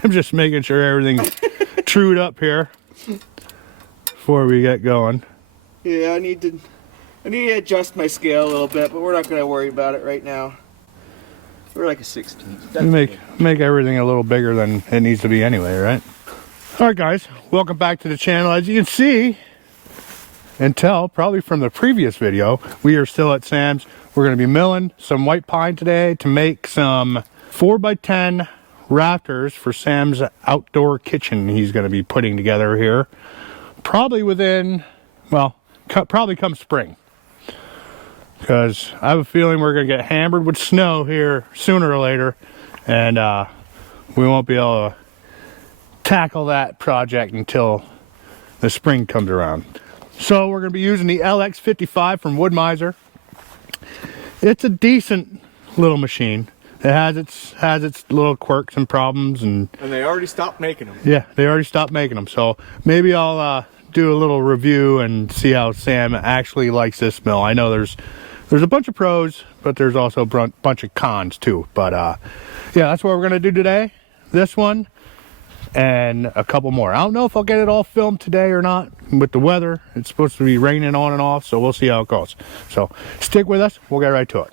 Sam's just making sure everything's trued up here before we get going. Yeah, I need to adjust my scale a little bit, but we're not going to worry about it right now. We're like a 16. Make everything a little bigger than it needs to be anyway, right? Alright guys, welcome back to the channel. As you can see and tell, probably from the previous video, we are still at Sam's. We're going to be milling some white pine today to make some 4x10 rafters for Sam's outdoor kitchen he's going to be putting together here. Probably within, well, probably come spring. Because I have a feeling we're going to get hammered with snow here sooner or later. And we won't be able to tackle that project until the spring comes around. So we're going to be using the LX55 from Wood Miser. It's a decent little machine. It has its little quirks and problems, and they already stopped making them. Yeah, they already stopped making them. So maybe I'll do a little review and see how Sam actually likes this mill. I know there's a bunch of pros, but there's also a bunch of cons too. But yeah, that's what we're gonna do today. This one and a couple more. I don't know if I'll get it all filmed today or not with the weather. It's supposed to be raining on and off, so we'll see how it goes. So stick with us, we'll get right to it.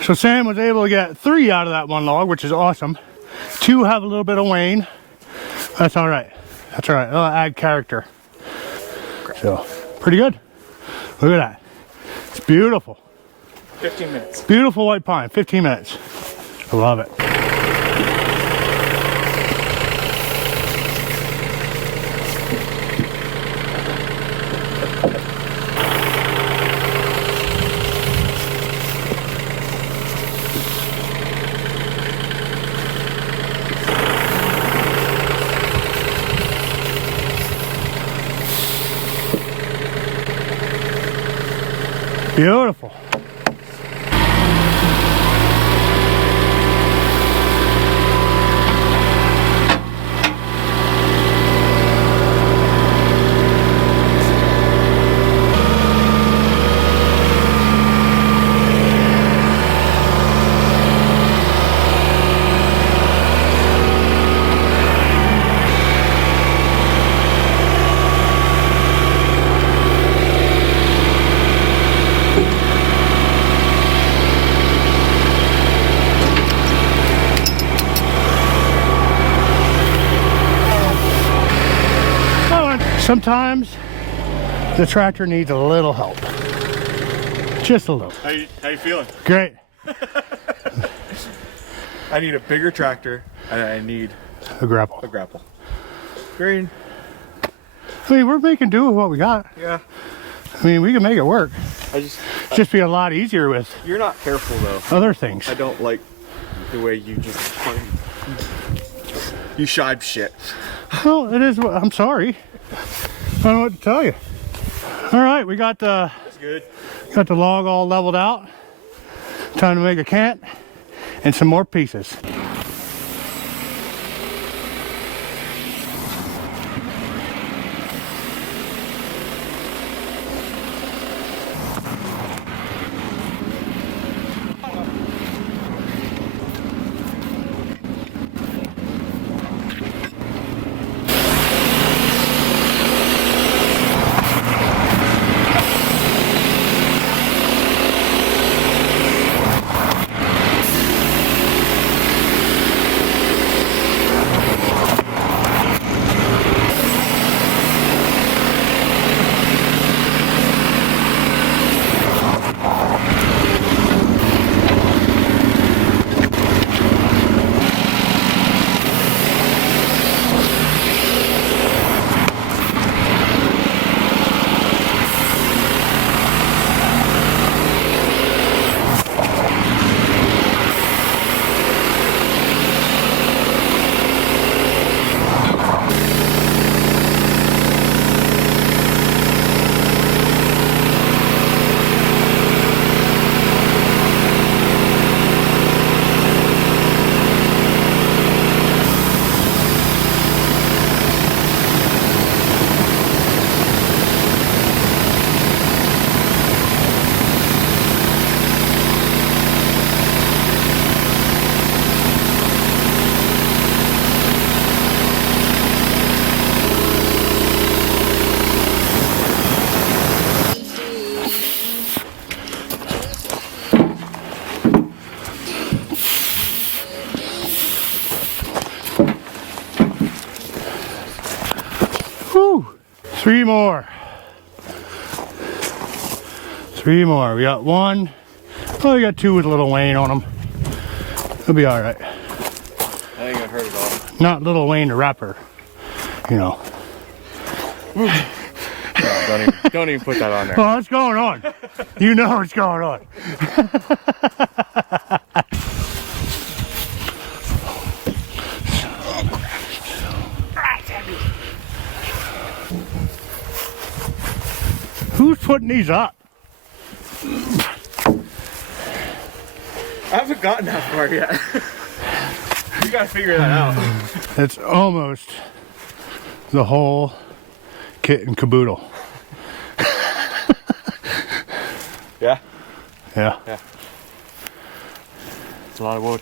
So Sam was able to get 3 out of that one log, which is awesome. two have a little bit of wane. That's all right. That's all right. It'll add character. So, pretty good. Look at that. It's beautiful. 15 minutes. Beautiful white pine. 15 minutes. I love it. Beautiful. Sometimes the tractor needs a little help. Just a little. How you feeling? Great. I need a bigger tractor and I need A grapple. a grapple. Green. I mean, we're making do with what we got. Yeah. I mean, we can make it work. Just be a lot easier with You're not careful though. other things. I don't like the way you just you shibe shit. Well, it is. I'm sorry. I don't know what to tell you. All right, we got the That's good. log all leveled out. Time to make a cant and some more pieces. Three more. Three more. We got one. Oh, we got two with a little wane on them. It'll be all right. That ain't gonna hurt at all. Not little wane the rapper, you know. No, don't even put that on there. Well, what's going on? You know what's going on. Who's putting these up? I haven't gotten that far yet. You gotta figure that out. It's almost the whole kit and caboodle. Yeah? Yeah. Yeah. It's a lot of wood.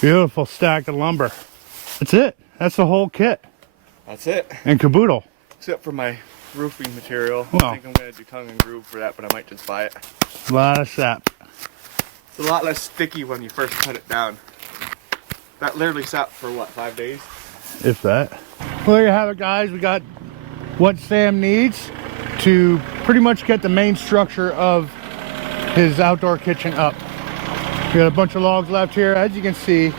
Beautiful stack of lumber. That's it. That's the whole kit. That's it. And caboodle. Except for my roofing material. Well, I think I'm going to do tongue and groove for that, but I might just buy it. A lot of sap. It's a lot less sticky when you first put it down. That literally sat for what, 5 days? If that. Well, there you have it, guys. We got what Sam needs to pretty much get the main structure of his outdoor kitchen up. We got a bunch of logs left here. As you can see,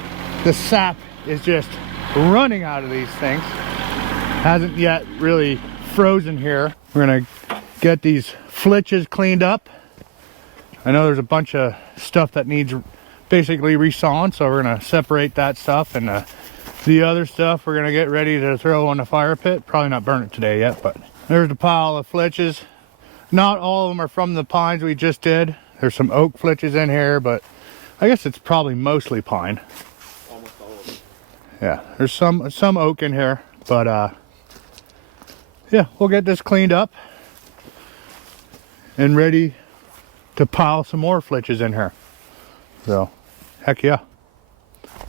the sap is just running out of these things. Hasn't yet really frozen here. We're gonna get these flitches cleaned up. I know there's a bunch of stuff that needs basically resawn, so we're gonna separate that stuff, and the other stuff we're gonna get ready to throw on the fire pit. Probably not burn it today yet, but there's a pile of flitches. Not all of them are from the pines we just did. There's some oak flitches in here, but I guess it's probably mostly pine. Almost all of them. Yeah, there's some oak in here, but yeah, we'll get this cleaned up and ready to pile some more flitches in here. So, heck yeah.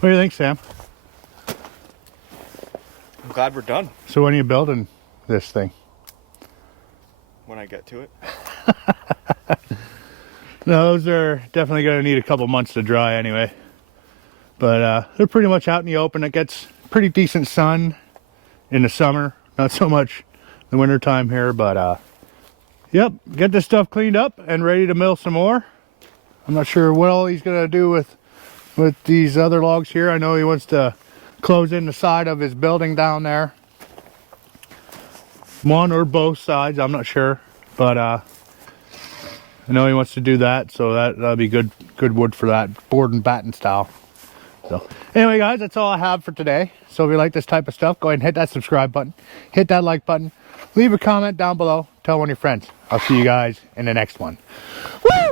What do you think, Sam? I'm glad we're done. So when are you building this thing? When I get to it. No, those are definitely going to need a couple months to dry anyway. But they're pretty much out in the open. It gets pretty decent sun in the summer. Not so much the winter time here, but yep, get this stuff cleaned up and ready to mill some more. I'm not sure what all he's going to do with these other logs here. I know he wants to close in the side of his building down there. One or both sides, I'm not sure. But I know he wants to do that, so that'll be good wood for that, board and batten style. So anyway, guys, that's all I have for today. So if you like this type of stuff, go ahead and hit that subscribe button, hit that like button, leave a comment down below, tell one of your friends. I'll see you guys in the next one. Woo!